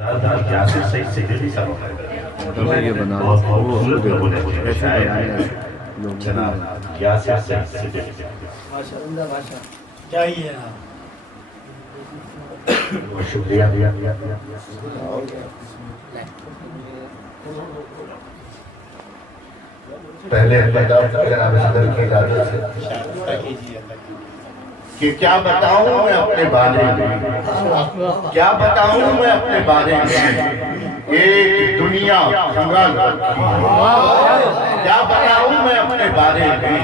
یہ بنا چاہیے شکریہ پہلے جناب صدر کی اجازت سے کہ کیا بتاؤں میں اپنے بارے میں، کیا بتاؤں میں اپنے بارے میں، ایک دنیا کنگال رکھی ہے، کیا بتاؤں میں اپنے بارے میں،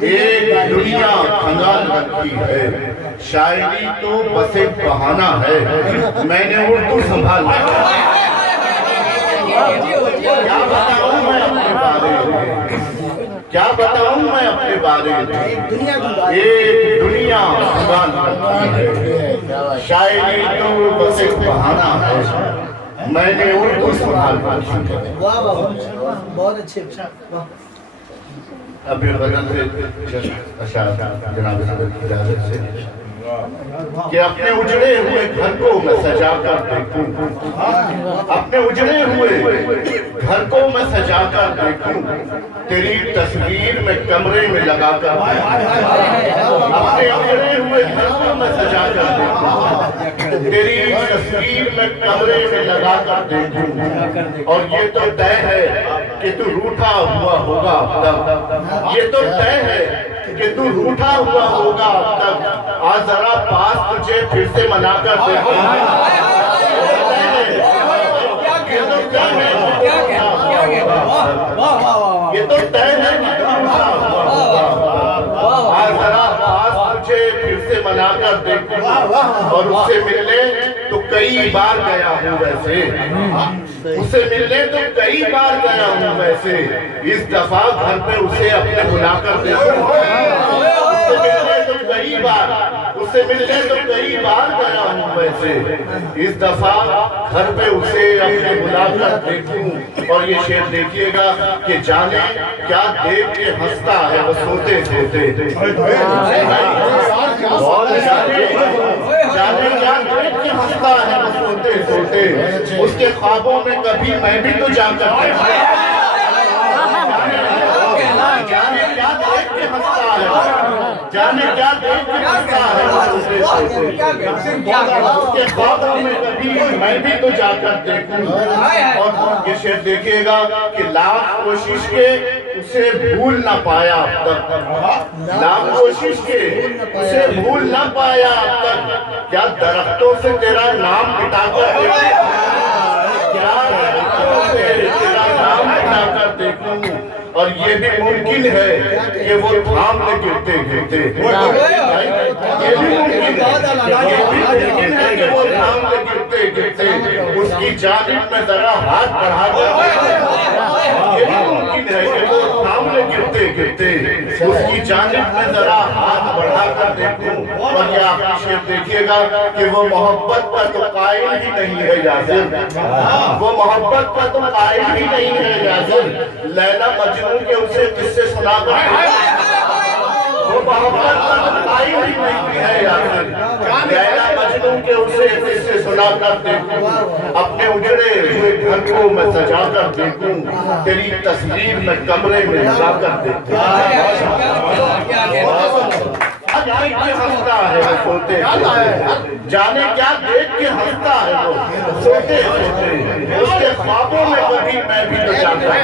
ایک دنیا کنگال رکھی ہے، شاعری تو بس ایک بہانہ ہے، میں نے اردو سنبھال رکھی ہے۔ کیا بتاؤں میں اپنے بارے میں، کیا بتاؤں میں اپنے بارے میں، ایک دنیا کنگال رکھی ہے، شاعری تو بس ایک بہانہ ہے، میں نے اردو سنبھال رکھی ہے۔ بہت اچھے اب یہ غزل سے اشعار جناب صدر کی اجازت سے کہ اپنے اجڑے ہوئے گھر کو میں سجا کر دیکھوں، اپنے اجڑے ہوئے گھر کو میں سجا کر دیکھوں، تیری تصویر میں کمرے میں لگا کر دیکھوں، اپنے اجڑے ہوئے گھر کو میں سجا کر دیکھوں، تیری تصویر میں کمرے میں لگا کر دیکھوں، اور یہ تو طے ہے کہ تو روٹھا ہوا ہوگا اب تک، یہ تو طے ہے کہ تو روٹھا ہوا ہوگا اب تک، آج ذرا پاس تجھے پھر سے منا کر دیکھوں۔ یہ تو طے ہے کہ تو روٹھا ہوا ہوگا، آج ذرا پاس تجھے پھر سے منا کر دیکھوں، اور اس سے ملنے تو کئی بار گیا ہوں ویسے، اسے ملنے تو کئی بار گیا ہوں ویسے، اس دفعہ گھر پہ اسے اپنے بلا کر دیکھوں، اسے ملنے تو کئی بار، اسے ملنے تو کئی بار گیا ہوں ویسے، اس دفعہ گھر پہ اسے اپنے بلا کر دیکھوں، اور یہ شعر دیکھیے گا کہ جانے کیا دیکھ کے ہنستا ہے وہ سوتے سوتے، جانے کیا دیکھ کے ہنستا ہے وہ سوتے سوتے، اس کے خوابوں میں کبھی میں بھی تو جا کر دیکھا، جانے کیا دیکھ کے ہنستا ہے، جانے کیا دیکھ کے ہنستا ہے وہ سوتے سوتے، اس کے خوابوں میں کبھی میں بھی تو جا کر دیکھوں، اور یہ شعر دیکھیے گا کہ لاکھ کوشش کے اسے بھول نہ پایا اب تک، لاکھ کوشش کے اسے بھول نہ پایا اب تک، کیا درختوں سے تیرا نام مٹا کر دیکھوں، کیا درختوں سے تیرا نام مٹا کر دیکھوں، اور یہ بھی ممکن ہے کہ وہ تھام لے گرتے گرتے، یہ بھی ممکن ہے کہ وہ تھام لے گرتے گرتے، اس کی جانب میں ذرا ہاتھ بڑھا کر دیکھوں، یہ بھی ممکن ہے کہ وہ تھام لے گرتے گرتے، اس کی جانب میں ذرا ہاتھ بڑھا کر دیکھوں، اور یہ آپ کی شعر دیکھیے گا کہ وہ محبت کا تو قائل ہی نہیں ہے یاسر، وہ محبت کا تو قائل ہی نہیں ہے یاسر، لیلا مجنون کہ اسے قصے سنا کر وہ محبت کا تو قائل ہی نہیں ہے یاسر، لیلا مجنون کہ اسے قصے سنا کر دیکھوں، اپنے اجڑے ہوئے گھر کو میں سجا کر دیکھوں، تیری تصویر میں کمرے میں لگا کر دیکھوں، جانے کیا ہنستا ہے وہ سوتے سوتے، جانے کیا دیکھ کے ہنستا ہے وہ سوتے سوتے، اس کے خوابوں میں کبھی میں بھی تو جاتا ہوں۔